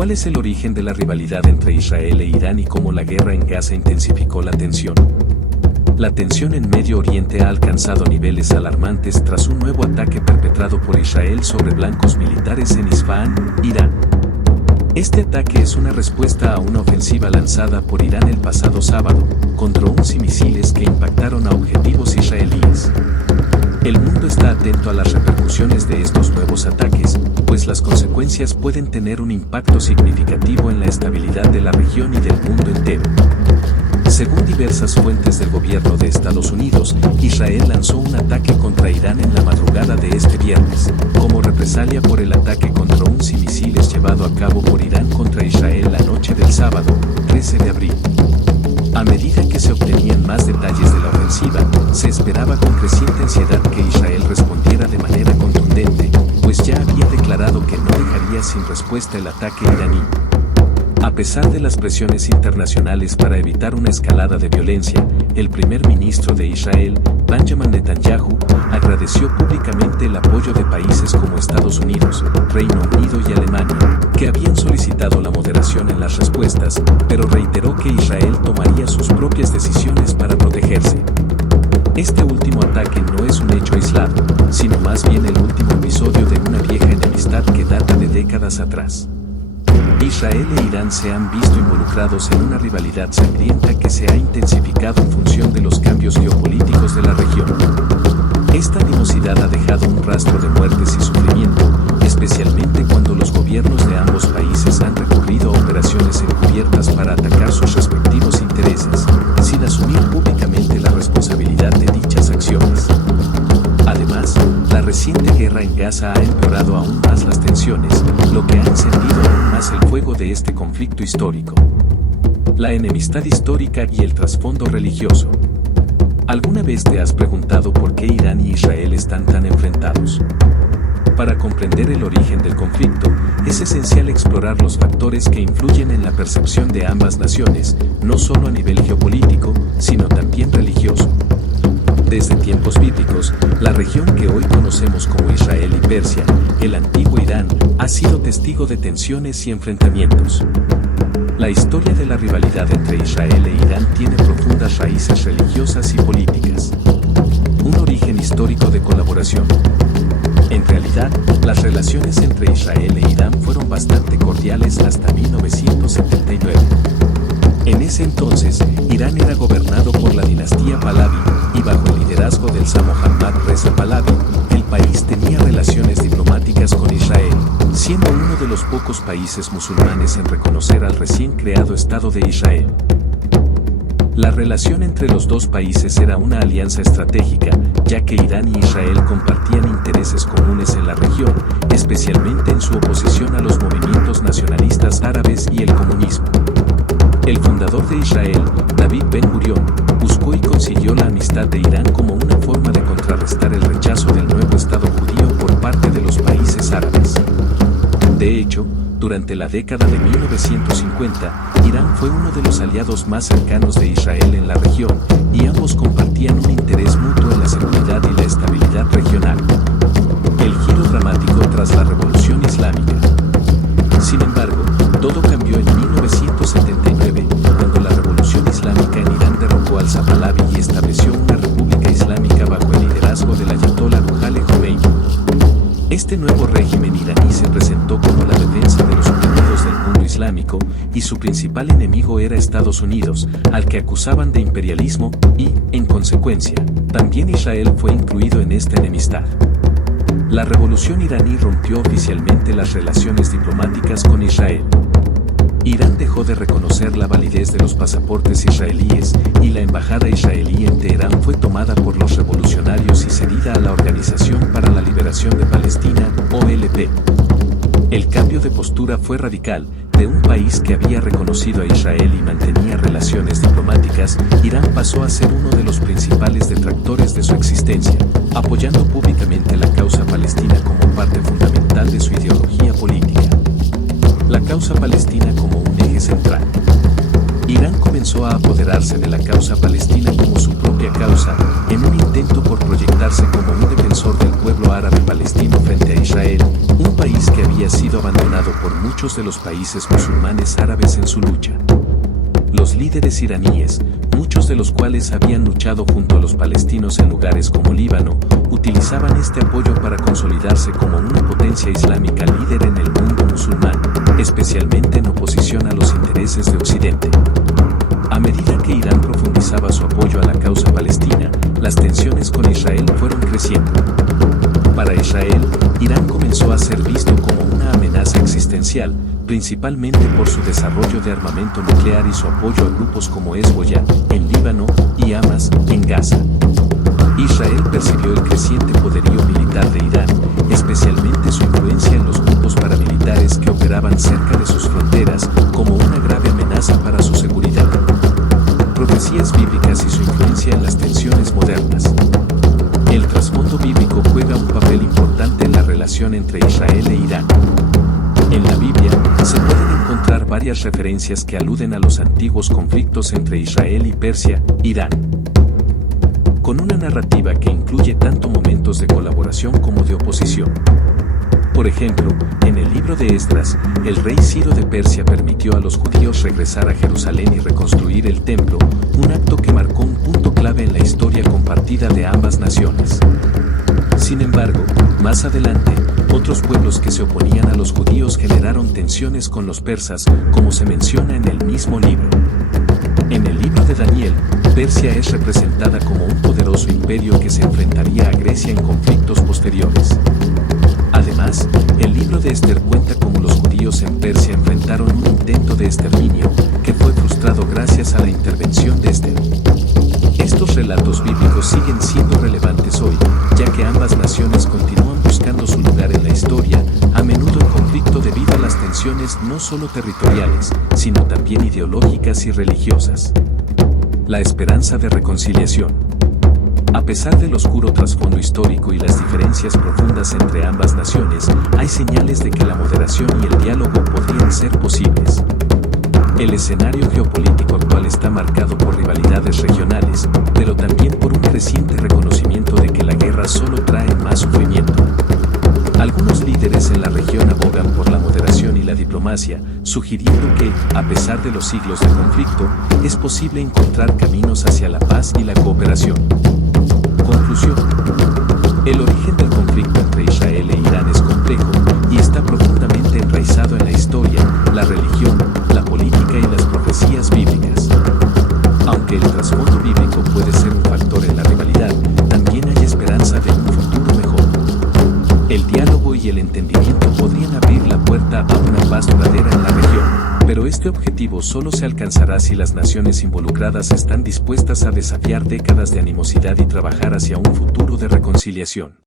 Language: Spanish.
¿Cuál es el origen de la rivalidad entre Israel e Irán y cómo la guerra en Gaza intensificó la tensión? La tensión en Medio Oriente ha alcanzado niveles alarmantes tras un nuevo ataque perpetrado por Israel sobre blancos militares en Isfahan, Irán. Este ataque es una respuesta a una ofensiva lanzada por Irán el pasado sábado, con drones y misiles que impactaron a objetivos israelíes. El mundo está atento a las repercusiones de estos nuevos ataques, pues las consecuencias pueden tener un impacto significativo en la estabilidad de la región y del mundo entero. Según diversas fuentes del gobierno de Estados Unidos, Israel lanzó un ataque contra Irán en la madrugada de este viernes, como represalia por el ataque con drones y misiles llevado a cabo por Irán contra Israel la noche del sábado, 13 de abril. A medida que se obtenían más detalles de la ofensiva, se esperaba con creciente ansiedad que Israel respondiera de manera contundente, pues ya había declarado que no dejaría sin respuesta el ataque iraní. A pesar de las presiones internacionales para evitar una escalada de violencia, el primer ministro de Israel, Benjamin Netanyahu, agradeció públicamente el apoyo de países como Estados Unidos, Reino Unido y Alemania, que habían solicitado la moderación en las respuestas, pero reiteró que Israel tomaría sus propias decisiones para protegerse. Este último ataque no es un hecho aislado, sino más bien el último episodio de una vieja enemistad que data de décadas atrás. Israel e Irán se han visto involucrados en una rivalidad sangrienta que se ha intensificado en función de los cambios geopolíticos de la región. Esta animosidad ha dejado un rastro de muertes y sufrimiento, especialmente cuando los gobiernos de ambos países han recurrido a operaciones encubiertas para atacar sus respectivos intereses, sin asumir públicamente la responsabilidad de dichas acciones. Además, la reciente guerra en Gaza ha empeorado aún más las tensiones, lo que ha encendido aún más el fuego de este conflicto histórico. La enemistad histórica y el trasfondo religioso. ¿Alguna vez te has preguntado por qué Irán y Israel están tan enfrentados? Para comprender el origen del conflicto, es esencial explorar los factores que influyen en la percepción de ambas naciones, no solo a nivel geopolítico, sino también religioso. Desde tiempos bíblicos, la región que hoy conocemos como Israel y Persia, el antiguo Irán, ha sido testigo de tensiones y enfrentamientos. La historia de la rivalidad entre Israel e Irán tiene profundas raíces religiosas y políticas. Un origen histórico de colaboración. En realidad, las relaciones entre Israel e Irán fueron bastante cordiales hasta 1979. En ese entonces, Irán era gobernado por la dinastía Pahlavi, y bajo el liderazgo del Shah Mohammad Reza Pahlavi, el país tenía relaciones diplomáticas con Israel, siendo uno de los pocos países musulmanes en reconocer al recién creado Estado de Israel. La relación entre los dos países era una alianza estratégica, ya que Irán y Israel compartían intereses comunes en la región, especialmente en su oposición a los movimientos nacionalistas árabes y el comunismo. El fundador de Israel, David Ben-Gurión, buscó y consiguió la amistad de Irán como una forma de contrarrestar el rechazo del nuevo Estado judío por parte de los países árabes. De hecho, durante la década de 1950, Irán fue uno de los aliados más cercanos de Israel en la región, y ambos compartían un interés mutuo en la seguridad y la estabilidad regional. El giro dramático tras la Revolución Islámica. Sin embargo, todo cambió en 1979, cuando la Revolución Islámica en Irán derrocó al Shah Pahlavi y estableció una república islámica bajo el liderazgo del ayatolá Ruhollah Khomeini. Este nuevo régimen iraní se presentó como la defensa de los oprimidos del mundo islámico, y su principal enemigo era Estados Unidos, al que acusaban de imperialismo, y, en consecuencia, también Israel fue incluido en esta enemistad. La revolución iraní rompió oficialmente las relaciones diplomáticas con Israel. Irán dejó de reconocer la validez de los pasaportes israelíes, y la embajada israelí en Teherán fue tomada por los revolucionarios y cedida a la Organización para la Liberación de Palestina, OLP. El cambio de postura fue radical. De un país que había reconocido a Israel y mantenía relaciones diplomáticas, Irán pasó a ser uno de los principales detractores de su existencia, apoyando públicamente la causa palestina como parte fundamental de su ideología política. La causa palestina como un eje central. Irán comenzó a apoderarse de la causa palestina como su propia causa, en un intento por proyectarse como un defensor del pueblo árabe palestino frente a Israel, un país que había sido abandonado por muchos de los países musulmanes árabes en su lucha. Los líderes iraníes, muchos de los cuales habían luchado junto a los palestinos en lugares como Líbano, utilizaban este apoyo para consolidarse como una potencia islámica líder en el mundo musulmán, especialmente en oposición a los intereses de Occidente. A medida que Irán profundizaba su apoyo a la causa palestina, las tensiones con Israel fueron creciendo. Para Israel, Irán comenzó a ser visto como una amenaza existencial, principalmente por su desarrollo de armamento nuclear y su apoyo a grupos como Hezbollah, en Líbano, y Hamas, en Gaza. Israel percibió el creciente poderío militar de Irán, especialmente su influencia en los grupos paramilitares que operaban cerca de sus fronteras, como una grave amenaza para su seguridad. Profecías bíblicas y su influencia en las tensiones modernas. El trasfondo bíblico juega un papel importante en la relación entre Israel e Irán. En la Biblia, se pueden encontrar varias referencias que aluden a los antiguos conflictos entre Israel y Persia, Irán, con una narrativa que incluye tanto momentos de colaboración como de oposición. Por ejemplo, en el libro de Esdras, el rey Ciro de Persia permitió a los judíos regresar a Jerusalén y reconstruir el templo, un acto que marcó un punto clave en la historia compartida de ambas naciones. Sin embargo, más adelante, otros pueblos que se oponían a los judíos generaron tensiones con los persas, como se menciona en el mismo libro. En el libro de Daniel, Persia es representada como un poderoso imperio que se enfrentaría a Grecia en conflictos posteriores. Además, el libro de Esther cuenta cómo los judíos en Persia enfrentaron un intento de exterminio, que fue frustrado gracias a la intervención de Esther. Estos relatos bíblicos siguen siendo relevantes hoy, ya que ambas naciones continúan buscando su lugar en la historia, a menudo en conflicto debido a las tensiones no solo territoriales, sino también ideológicas y religiosas. La esperanza de reconciliación. A pesar del oscuro trasfondo histórico y las diferencias profundas entre ambas naciones, hay señales de que la moderación y el diálogo podrían ser posibles. El escenario geopolítico actual está marcado por rivalidades regionales, pero también por un creciente reconocimiento de que la guerra solo trae más sufrimiento. Algunos líderes en la región abogan por la moderación y la diplomacia, sugiriendo que, a pesar de los siglos de conflicto, es posible encontrar caminos hacia la paz y la cooperación. Conclusión. El origen del conflicto entre Israel e Irán es complejo y está profundamente enraizado en la historia, la religión, la política y las profecías bíblicas. Aunque el trasfondo bíblico puede ser un factor en la rivalidad, también hay esperanza de un futuro mejor. El diálogo y el entendimiento podrían abrir la puerta a una paz duradera en la región, pero este objetivo solo se alcanzará si las naciones involucradas están dispuestas a desafiar décadas de animosidad y trabajar hacia un futuro de reconciliación.